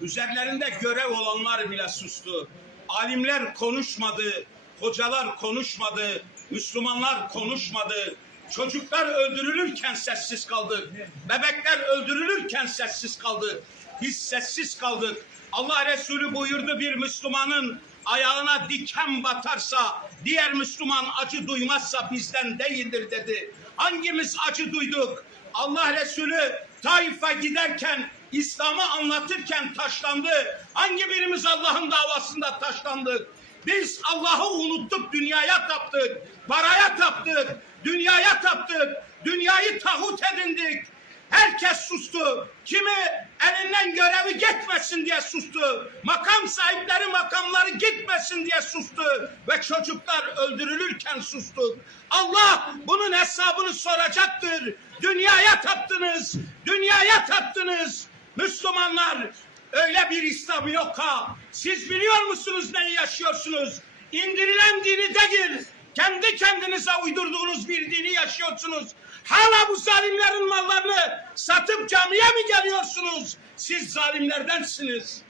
Üzerlerinde görev olanlar bile sustu. Alimler konuşmadı, hocalar konuşmadı, Müslümanlar konuşmadı. Çocuklar öldürülürken sessiz kaldık. Bebekler öldürülürken sessiz kaldık. Biz sessiz kaldık. Allah Resulü buyurdu, bir Müslümanın ayağına diken batarsa, diğer Müslüman acı duymazsa bizden değildir dedi. Hangimiz acı duyduk? Allah Resulü Taif'e giderken, İslam'ı anlatırken taşlandı. Hangi birimiz Allah'ın davasında taşlandık? Biz Allah'ı unuttuk, dünyaya taptık, paraya taptık, dünyaya taptık, dünyayı tağut edindik. Herkes sustu. Kimi elinden görevi gitmesin diye sustu. Makam sahipleri makamları gitmesin diye sustu. Ve çocuklar öldürülürken sustuk. Allah bunun hesabını soracaktır. Dünyaya taptınız. Dünyaya taptınız. Müslümanlar, öyle bir İslam yok ha. Siz biliyor musunuz neyi yaşıyorsunuz? İndirilen dini değil, kendi kendinize uydurduğunuz bir dini yaşıyorsunuz. Hala bu zalimlerin mallarını satıp camiye mi geliyorsunuz? Siz zalimlerdensiniz.